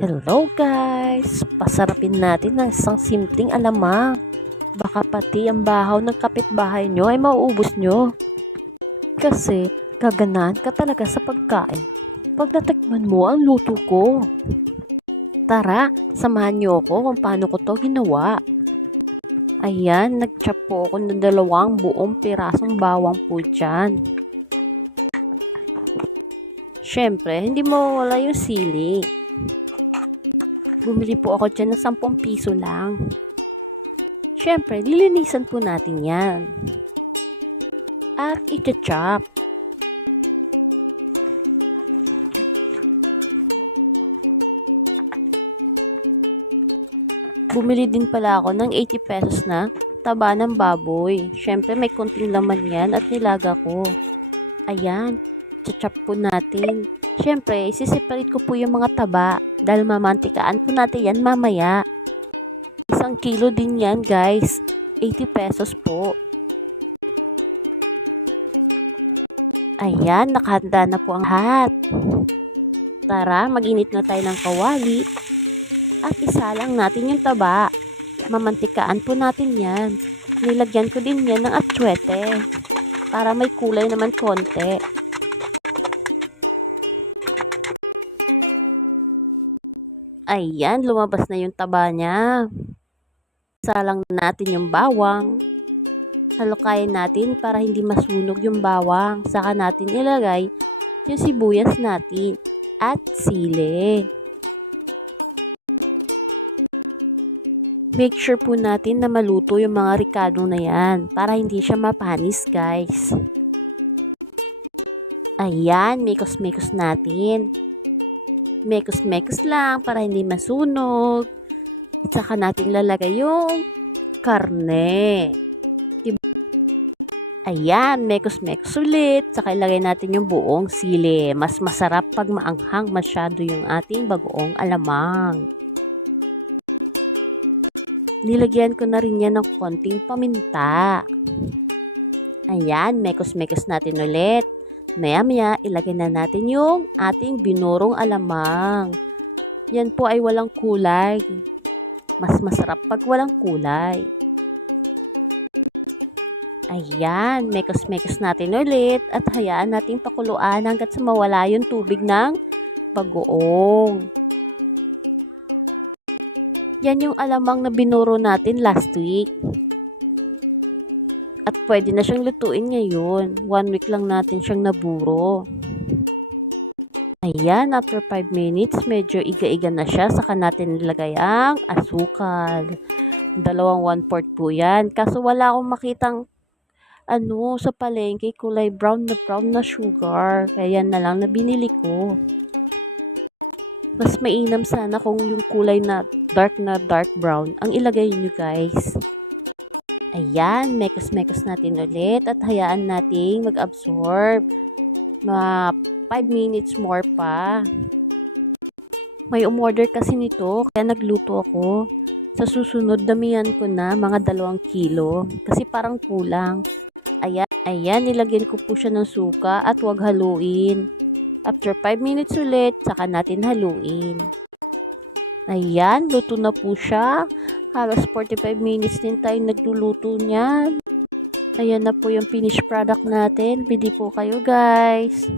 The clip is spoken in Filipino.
Hello guys! Pasarapin natin ng isang simpleng alamang. Baka pati ang bahaw ng kapitbahay nyo ay mauubos nyo. Kasi gaganaan ka talaga sa pagkain pag natikman mo ang luto ko. Tara, samahan nyo ako kung paano ko to ginawa. Ayan, nag-chop po ako ng 2 buong pirasong bawang po dyan. Syempre, hindi mawawala yung sili. Bumili po ako dyan ng 10 piso lang. Siyempre, lilinisan po natin yan. At i-chop. Bumili din pala ako ng 80 pesos na taba ng baboy. Siyempre, may konting laman yan at nilaga ko. Ayan, chop po natin. Siyempre, isiseparate ko po yung mga taba dahil mamantikaan po natin yan mamaya. 1 kilo din yan guys, 80 pesos po. Ayan, nakahanda na po ang lahat. Tara, mag-init na tayo ng kawali at isalang natin yung taba. Mamantikaan po natin yan. Nilagyan ko din yan ng atsuete para may kulay naman konti. Ayan, lumabas na yung taba niya. Salang natin yung bawang. Halukayin natin para hindi masunog yung bawang. Saka natin ilagay yung sibuyas natin at sili. Make sure po natin na maluto yung mga ricado na yan para hindi siya mapanis guys. Ayan, mekos-mekos natin. Mekos-mekos lang para hindi masunog. At saka natin lalagay yung karne. Ayan, mekos-mekos ulit. Saka ilagay natin yung buong sili. Mas masarap pag maanghang masyado yung ating bagoong alamang. Nilagyan ko na rin yan ng konting paminta. Ayan, mekos-mekos natin ulit. Maya-maya, ilagay na natin yung ating binurong alamang. Yan po ay walang kulay. Mas masarap pag walang kulay. Ayan, mekos-mekos natin ulit at hayaan natin pakuluan hanggat sa mawala yung tubig ng bagoong. Yan yung alamang na binuro natin last week. At pwede na siyang lutuin ngayon. 1 week lang natin siyang naburo. Ayan, after 5 minutes, medyo iga-iga na siya. Saka natin nilagay ang asukal. 2 1/4 po yan. Kaso wala akong makitang sa palengke, kulay brown na sugar. Kaya yan na lang na binili ko. Mas mainam sana kung yung kulay na dark brown ang ilagay nyo guys. Ayan, mekos-mekos natin ulit at hayaan nating mag-absorb. Mga 5 minutes more pa. May umorder kasi nito kaya nagluto ako. Sa susunod, damihan ko na mga 2 kilo kasi parang kulang. Ayan, nilagyan ko po siya ng suka at huwag haluin. After 5 minutes ulit, saka natin haluin. Ayan, luto na po siya. Halos 45 minutes din tayo nagluluto niyan. Ayan na po yung finished product natin. Bili po kayo guys.